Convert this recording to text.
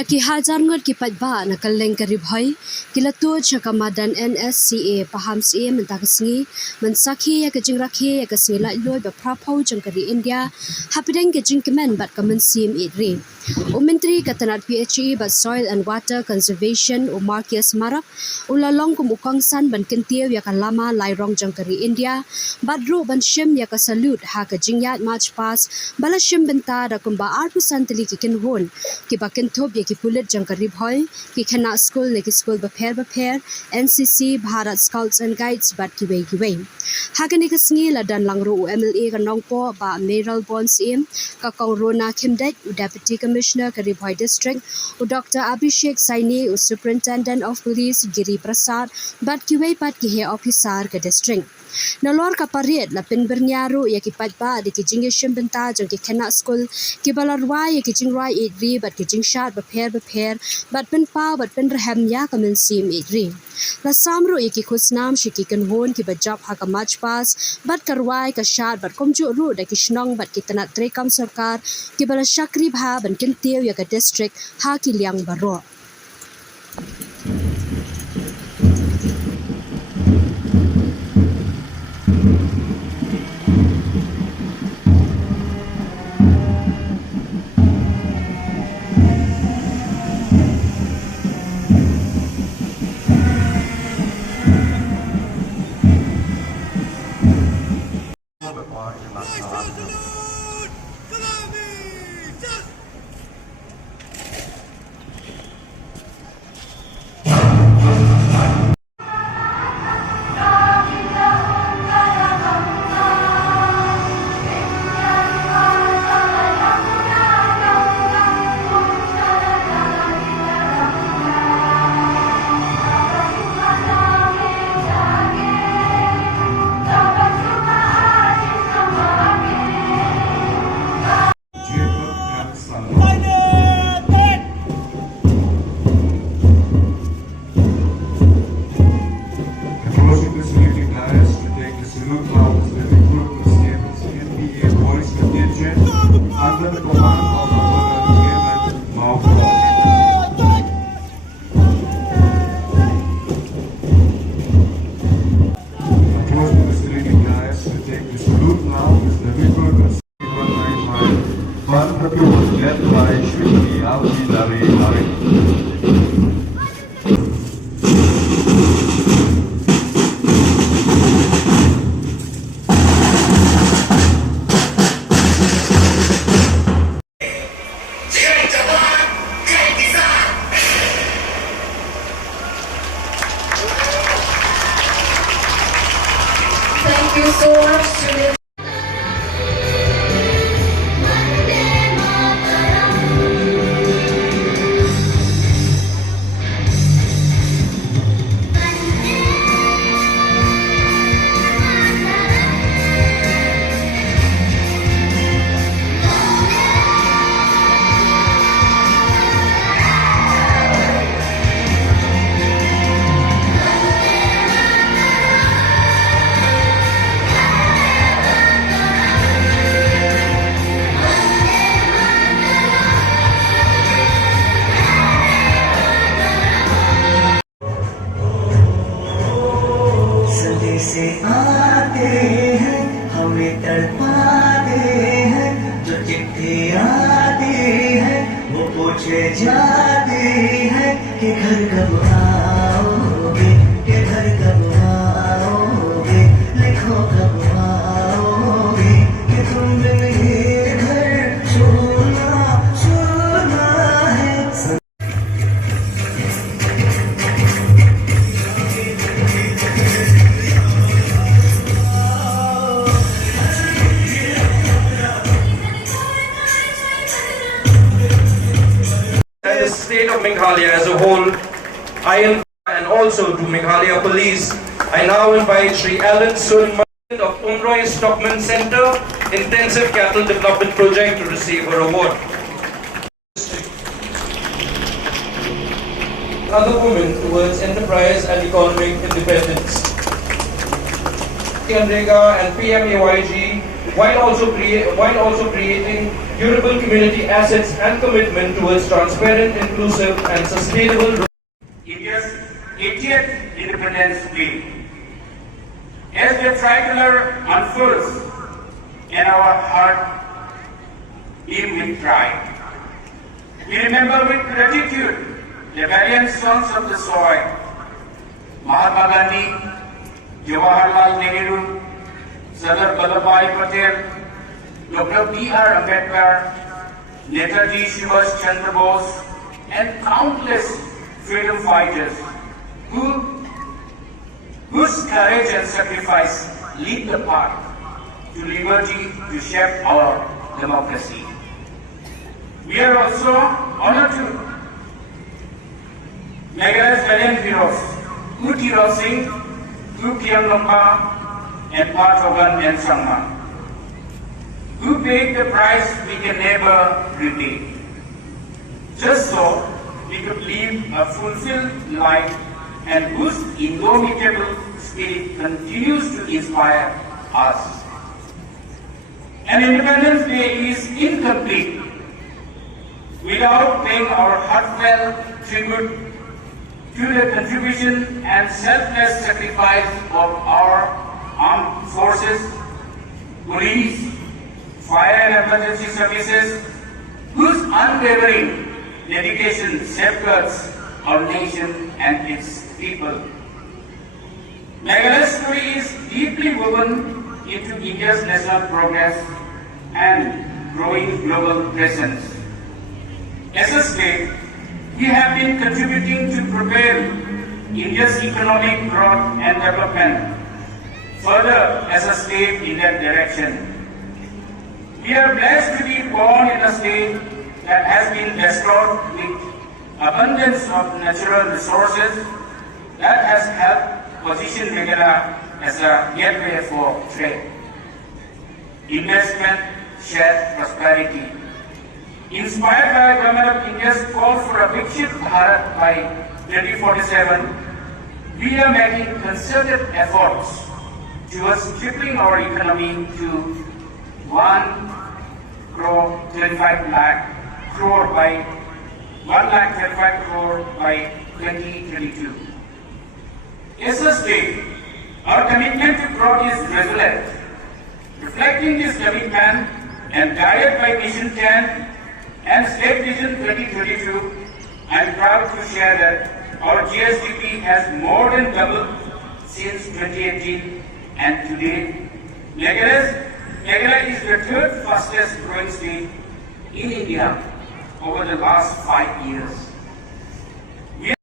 daki hajar ngot ki paidbah na kaleng karib hoi kila tu chakamadan NSCA paham CA mentak sngi mensakhi ya ke Jingrakhe ya ke sngi laitluid ba prapau jangkari India hapideng ke jingkemen bat kamen sim idri Menteri Katanat PHE ba Soil and Water Conservation Marcus Marak ulalong kumukang san ban kentiu ya ka lama lairong jangkari India badru ban shim ya ka salute ha ka jingyat march pass bala shim benta da kumba arpusan tili ki kinhon ki bakin thop ya ki pulit jangkari bhoi ki khana school ne ki school ba pher NCC Bharat Scouts and Guides bat ki wei ha ka ne ka sngi la dan langru MLA ka Nongpoh ba Meral Bonds im ka Rona Khimdek Deputy Commissioner Karibhoi District Dr. Abhishek Saini Superintendent of Police Giri Prasad bat ki wei pat ki he officer ka district Nalor ka parit la pin bernyaru ya ki paidbah di ki jingishim benta jang ki khana school ki balarwa ya ki jingrai idri bat ki jingshat ba pher bat pin pa bat pin raham ya ka min sim idri la samru ya ki khusnam shiki kan hon ki bajab ha ka march pass bat karwai ka shat bat komju ru da ki shnong bat ki tanat trekam sarkar ki bala shakri bha ban kin tiu ya ka district ha ki liang baro Under the command of our Nongpoh. Approach the facility guys to take the salute now is the recruit 195 One proposed led by Shri Alvi Lari. Thank you so much, students. से आते हैं हमें तड़पाते हैं जो चिट्ठी आती है वो पूछे जाते हैं कि घर कब आओगे कि घर कब आओगे लिखो कब आओगे कि तुम बिन ये घर छोड़ना है The state of Meghalaya as a whole, and also to Meghalaya Police, I now invite Sri Alan Sun of Umroy Stockman Center Intensive Cattle Development Project to receive her award. Other women towards enterprise and economic independence. Nrega and PMAYG while also creating durable community assets and commitment towards transparent, inclusive and sustainable. India's 80th Independence Day. As the tricolor unfurls in our heart, beam with pride. We remember with gratitude the valiant sons of the soil, Mahatma Gandhi, Jawaharlal Nehru, Sardar Vallabhbhai Patel, Dr. B.R. Ambedkar, Netaji Subhash Chandra Bose, and countless freedom fighters whose courage and sacrifice lead the path to liberty to shape our democracy. We are also honored to Meghalaya's valiant heroes, Utiro Singh, Kiang Nongpoh, and Pathogan and Sangma, who paid the price we can never repay, just so we could live a fulfilled life, and whose indomitable spirit continues to inspire us. An Independence Day is incomplete without paying our heartfelt tribute to the contribution and selfless sacrifice of our armed forces, police, fire and emergency services, whose unwavering dedication safeguards our nation and its people. Meghalaya's story is deeply woven into India's national progress and growing global presence. As a state, we have been contributing to propel India's economic growth and development further as a state in that direction. We are blessed to be born in a state that has been bestowed with abundance of natural resources that has helped position Meghalaya as a gateway for trade, investment, shared prosperity. Inspired by the Government of India's call for a Viksit Bharat by 2047, we are making concerted efforts towards tripling our economy to 1,35,000 crore by 1,35,000 crore by 2022. As a state, our commitment to growth is resolute. Reflecting this commitment and guided by Mission 10 and State Vision 2032, I am proud to share that our GSDP has more than doubled since 2018, and today, Meghalaya is the third fastest growing state in India over the last 5 years.